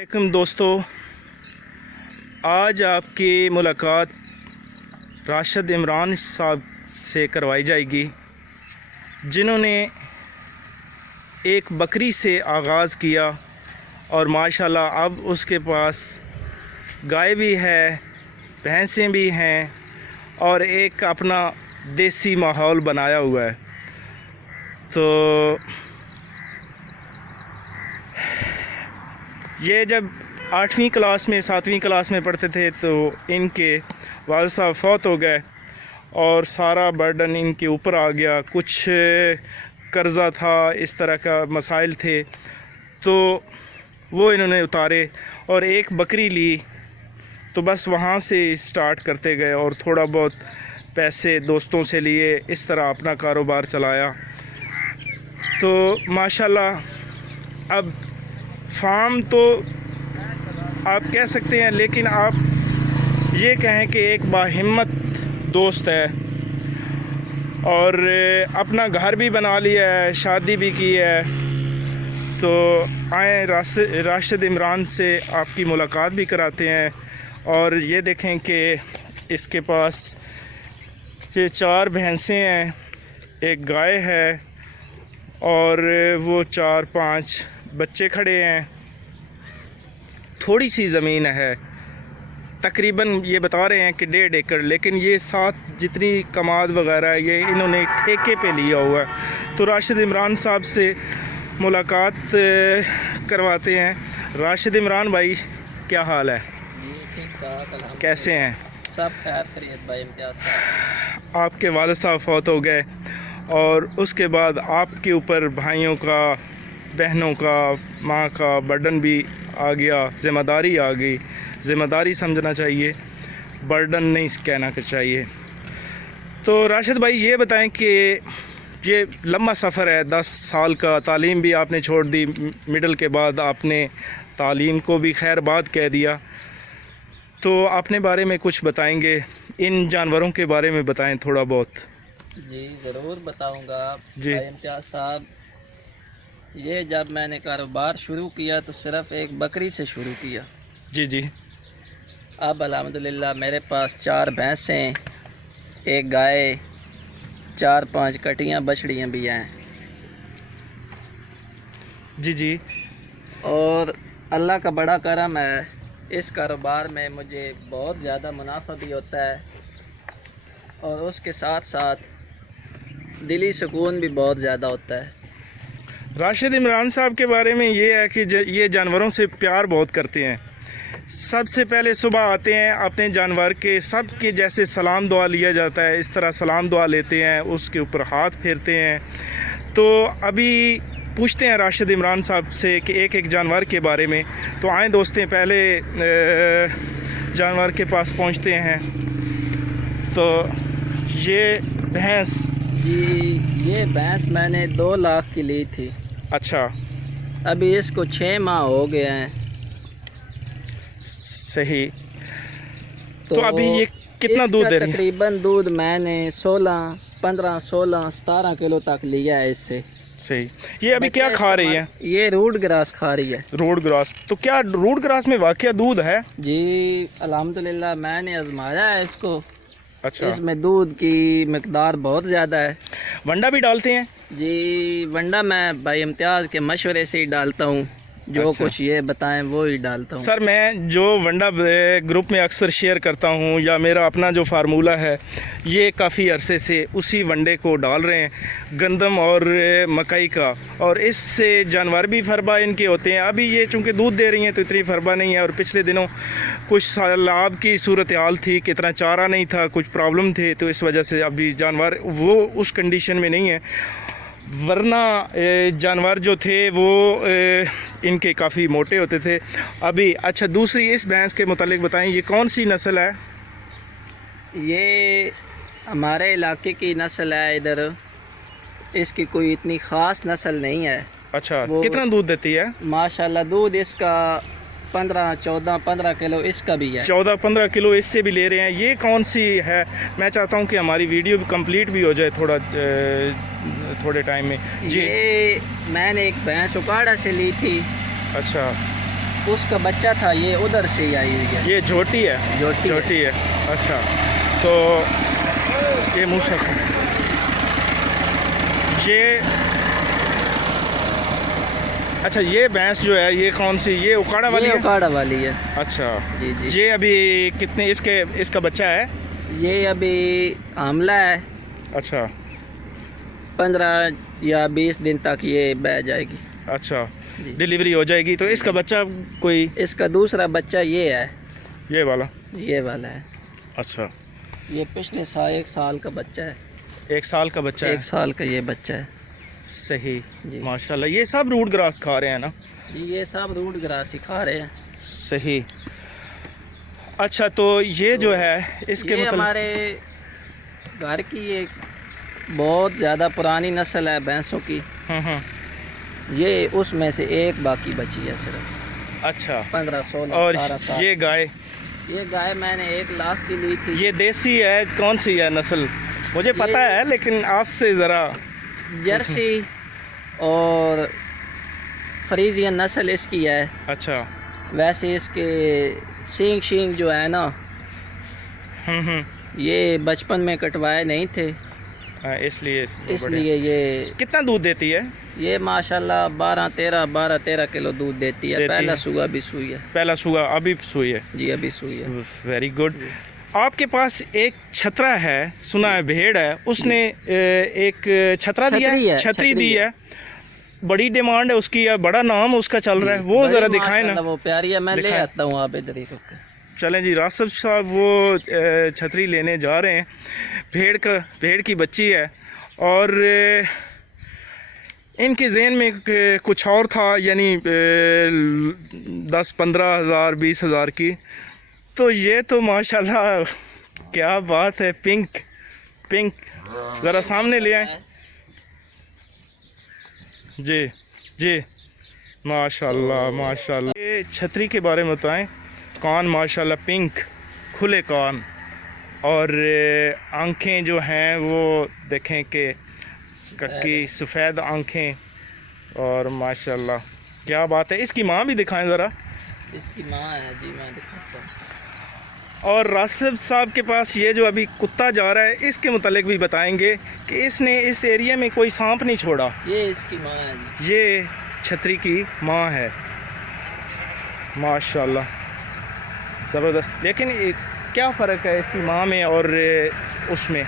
वालेकुम दोस्तों, आज आपकी मुलाकात राशिद इमरान साहब से करवाई जाएगी, जिन्होंने एक बकरी से आगाज़ किया और माशाल्लाह अब उसके पास गाय भी है, भैंसें भी हैं और एक अपना देसी माहौल बनाया हुआ है। तो ये जब 8वीं क्लास में 7वीं क्लास में पढ़ते थे तो इनके वालिद साहब फौत हो गए और सारा बर्डन इनके ऊपर आ गया। कुछ कर्ज़ा था, इस तरह का मसाइल थे, तो वो इन्होंने उतारे और एक बकरी ली। तो बस वहाँ से स्टार्ट करते गए और थोड़ा बहुत पैसे दोस्तों से लिए, इस तरह अपना कारोबार चलाया। तो माशाल्लाह अब फार्म तो आप कह सकते हैं, लेकिन आप ये कहें कि एक बाहिम्मत दोस्त है और अपना घर भी बना लिया है, शादी भी की है। तो आए राशिद इमरान से आपकी मुलाकात भी कराते हैं। और ये देखें कि इसके पास ये 4 भैंसें हैं, एक गाय है और वो 4-5 बच्चे खड़े हैं। थोड़ी सी ज़मीन है, तकरीबन ये बता रहे हैं कि 1.5 एकड़, लेकिन ये 7 जितनी कमाद वगैरह ये इन्होंने ठेके पे लिया हुआ है। तो राशिद इमरान साहब से मुलाकात करवाते हैं। राशिद इमरान भाई, क्या हाल है? जी ठीक ठाक, कैसे हैं? सब खैर खैरियत भाई इम्तियाज़ साहब। आपके वालिद साहब फौत हो गए और उसके बाद आपके ऊपर भाइयों का, बहनों का, माँ का बर्डन भी आ गया, ज़िम्मेदारी आ गई। ज़िम्मेदारी समझना चाहिए, बर्डन नहीं कहना चाहिए। तो राशिद भाई ये बताएं कि ये लंबा सफ़र है, 10 साल का। तालीम भी आपने छोड़ दी, मिडल के बाद आपने तालीम को भी खैर बाद कह दिया। तो अपने बारे में कुछ बताएंगे, इन जानवरों के बारे में बताएं थोड़ा बहुत। जी ज़रूर बताऊंगा जी। भाई इम्तियाज़ साहब, ये जब मैंने कारोबार शुरू किया तो सिर्फ़ एक बकरी से शुरू किया। जी जी। अब अल्हम्दुलिल्लाह मेरे पास 4 भैंसें, एक गाय, 4-5 कटियाँ बछड़ियाँ भी हैं। जी जी। और अल्लाह का बड़ा करम है, इस कारोबार में मुझे बहुत ज़्यादा मुनाफा भी होता है और उसके साथ साथ दिली सुकून भी बहुत ज़्यादा होता है। राशिद इमरान साहब के बारे में ये है कि ये जानवरों से प्यार बहुत करते हैं। सबसे पहले सुबह आते हैं, अपने जानवर के सब के जैसे सलाम दुआ लिया जाता है, इस तरह सलाम दुआ लेते हैं, उसके ऊपर हाथ फेरते हैं। तो अभी पूछते हैं राशिद इमरान साहब से कि एक एक जानवर के बारे में। तो आए दोस्तें, पहले जानवर के पास पहुंचते हैं। तो ये भैंस, जी ये भैंस मैंने 2 लाख की ली थी। अच्छा, अभी इसको 6 माह हो गए हैं। सही। तो अभी ये कितना दूध दे रही है? तकरीबन दूध मैंने 15, 16, 17 किलो तक लिया है इससे। सही। ये अभी क्या खा रही है? ये रूट ग्रास खा रही है। Root grass. तो क्या रूट ग्रास में वाकई दूध है? जी अल्हम्दुलिल्लाह मैंने आजमाया है इसको। अच्छा। इसमें दूध की मिकदार बहुत ज़्यादा है। वंडा भी डालते हैं? जी वंडा मैं भाई इम्तियाज़ के मशवरे से ही डालता हूँ, जो अच्छा। कुछ ये बताएं वो ही डालता हूँ। सर, मैं जो वंडा ग्रुप में अक्सर शेयर करता हूँ, या मेरा अपना जो फार्मूला है, ये काफ़ी अरसे से उसी वंडे को डाल रहे हैं, गंदम और मकई का। और इससे जानवर भी फरबा इनके होते हैं। अभी ये चूँकि दूध दे रही हैं तो इतनी फरबा नहीं है। और पिछले दिनों कुछ सैलाब की सूरत हाल थी, कितना चारा नहीं था, कुछ प्रॉब्लम थे, तो इस वजह से अभी जानवर वो उस कंडीशन में नहीं है। वरना जानवर जो थे वो इनके काफ़ी मोटे होते थे अभी। अच्छा, दूसरी इस भैंस के मुतालिक बताएं, ये कौन सी नस्ल है? ये हमारे इलाके की नस्ल है, इधर इसकी कोई इतनी ख़ास नस्ल नहीं है। अच्छा, कितना दूध देती है? माशाल्लाह दूध इसका 14-15 किलो इसका भी है। 14-15 किलो इससे भी ले रहे हैं। ये कौन सी है? मैं चाहता हूँ कि हमारी वीडियो भी कंप्लीट भी हो जाए थोड़े टाइम में। जी, ये मैंने एक भैंस उकाड़ा से ली थी। अच्छा। उसका बच्चा था, ये उधर से ही आई हुई है। ये झोटी है? झोटी है। अच्छा, तो ये मूसा ये, अच्छा ये भैंस जो है ये कौन सी, ये उकाड़ा वाली ये है? उकाड़ा वाली है। अच्छा जी जी। ये अभी कितने इसका बच्चा है? ये अभी हमला है। अच्छा 15 या 20 दिन तक ये बह जाएगी। अच्छा, जी। डिलीवरी हो जाएगी। तो इसका बच्चा कोई? इसका दूसरा बच्चा ये है, ये वाला है। अच्छा, ये पिछले साल 1 साल का बच्चा है। 1 साल का बच्चा है? 1 साल का ये बच्चा है। सही जी। माशाल्लाह। ये सब रूट ग्रास खा रहे हैं ना? जी ये सब रूट ग्रास ही खा रहे हैं। सही। अच्छा तो ये जो है इसके ये मतलब हमारे घर की एक बहुत ज़्यादा पुरानी नस्ल है भैंसों की। ये उसमें से एक बाकी बची है सिर्फ। अच्छा 15-16 और 17 साल। ये गाय मैंने 1 लाख की ली थी। ये देसी है? कौन सी है नस्ल? मुझे पता है लेकिन आपसे ज़रा। जर्सी और फ्रीजियन नस्ल इसकी है। अच्छा। वैसे इसके सींग जो है ना, ये बचपन में कटवाए नहीं थे, इसलिए ये। कितना दूध देती है ये माशाल्लाह 12-13 किलो दूध देती है। पहला सुगा भी सुई है। पहला सुगा अभी सुई है? जी अभी सुई है। Very good. आपके पास एक छतरा है, सुना है भेड़ है, उसने एक छतरा दिया है, छतरी दी है। बड़ी डिमांड है उसकी, या बड़ा नाम उसका चल रहा है, वो ज़रा दिखाएं ना। वो प्यारी है, मैं ले आता हूँ आप इधर ही। चलें जी, रासिब साहब वो छतरी लेने जा रहे हैं। भेड़ की बच्ची है और इनके ज़हन में कुछ और था, यानी 10-15 हज़ार 20 हज़ार की। तो ये तो माशाल्लाह क्या बात है, पिंक ज़रा सामने ले आए। जी माशाल्लाह। ये छतरी के बारे में बताएं। कान माशाल्लाह पिंक, खुले कान, और आंखें जो हैं वो देखें कि कक्की सफ़ेद आंखें, और माशाल्लाह क्या बात है। इसकी माँ भी दिखाएं ज़रा। इसकी माँ है जी, मैं दिखाता हूँ। और रासिब साहब के पास ये जो अभी कुत्ता जा रहा है, इसके मुतालिक भी बताएंगे कि इसने इस एरिया में कोई सांप नहीं छोड़ा। ये इसकी माँ है जी। ये छतरी की माँ है माशाल्लाह, ज़बरदस्त। लेकिन क्या फ़र्क है इसकी माँ में और उसमें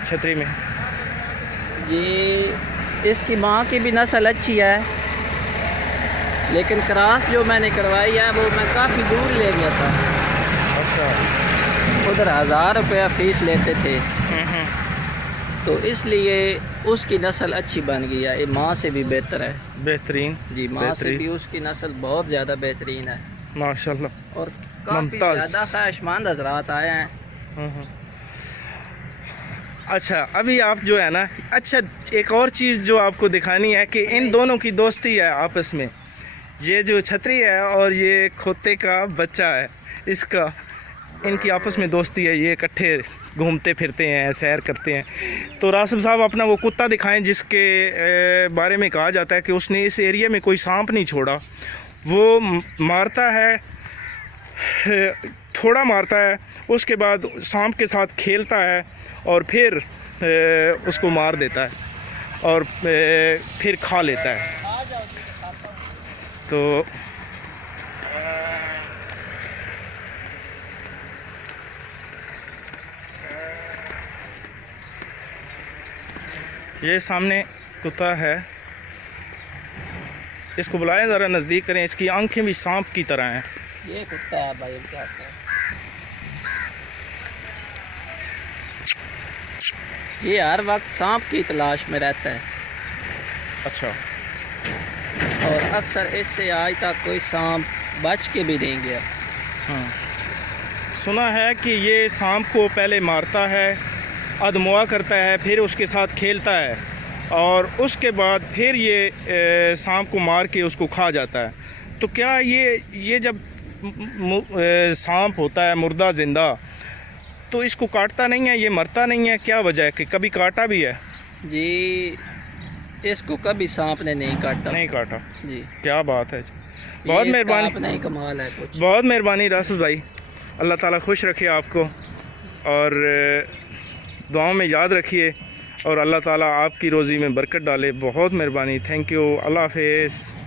छतरी में? जी इसकी माँ की भी नस्ल अच्छी है, लेकिन क्रॉस जो मैंने करवाई है वो मैं काफ़ी दूर ले गया था। अच्छा। उधर 1000 रुपया फ़ीस लेते थे, तो इसलिए उसकी नस्ल अच्छी बन गई है। ये माँ से भी बेहतर है। बेहतरीन जी, माँ से भी उसकी नस्ल बहुत ज़्यादा बेहतरीन है माशाल्लाह। और काफ़ी ज़्यादा ख्वाहिशमंद हज़रात आए हैं। अच्छा अभी आप जो है ना, अच्छा एक और चीज़ जो आपको दिखानी है कि इन दोनों की दोस्ती है आपस में। ये जो छतरी है और ये खोते का बच्चा है, इसका इनकी आपस में दोस्ती है। ये इकट्ठे घूमते फिरते हैं, सैर करते हैं। तो रासिब साहब अपना वो कुत्ता दिखाएं जिसके बारे में कहा जाता है कि उसने इस एरिया में कोई सांप नहीं छोड़ा। वो मारता है, थोड़ा मारता है, उसके बाद सांप के साथ खेलता है और फिर उसको मार देता है और फिर खा लेता है। तो ये सामने कुत्ता है, इसको बुलाएं, ज़रा नज़दीक करें। इसकी आंखें भी सांप की तरह हैं। ये कुत्ता है भाई, क्या है? ये हर वक्त सांप की तलाश में रहता है। अच्छा। और अक्सर इससे आज तक कोई सांप बच के भी नहीं गया। सुना है कि ये सांप को पहले मारता है, अदमुआ करता है, फिर उसके साथ खेलता है और उसके बाद फिर ये सांप को मार के उसको खा जाता है। तो क्या ये जब सांप होता है मुर्दा ज़िंदा, तो इसको काटता नहीं है, ये मरता नहीं है? क्या वजह है कि कभी काटा भी है? जी इसको कभी सांप ने नहीं काटा। नहीं काटा? जी। क्या बात है। बहुत ये इसका मेहरबानी, अपना ही कमाल है कुछ। बहुत मेहरबानी रासुल भाई, अल्लाह ताला खुश रखे आपको और दुआओं में याद रखिए और अल्लाह ताला आपकी रोज़ी में बरकत डाले। बहुत मेहरबानी, थैंक यू, अल्लाह हाफिज़।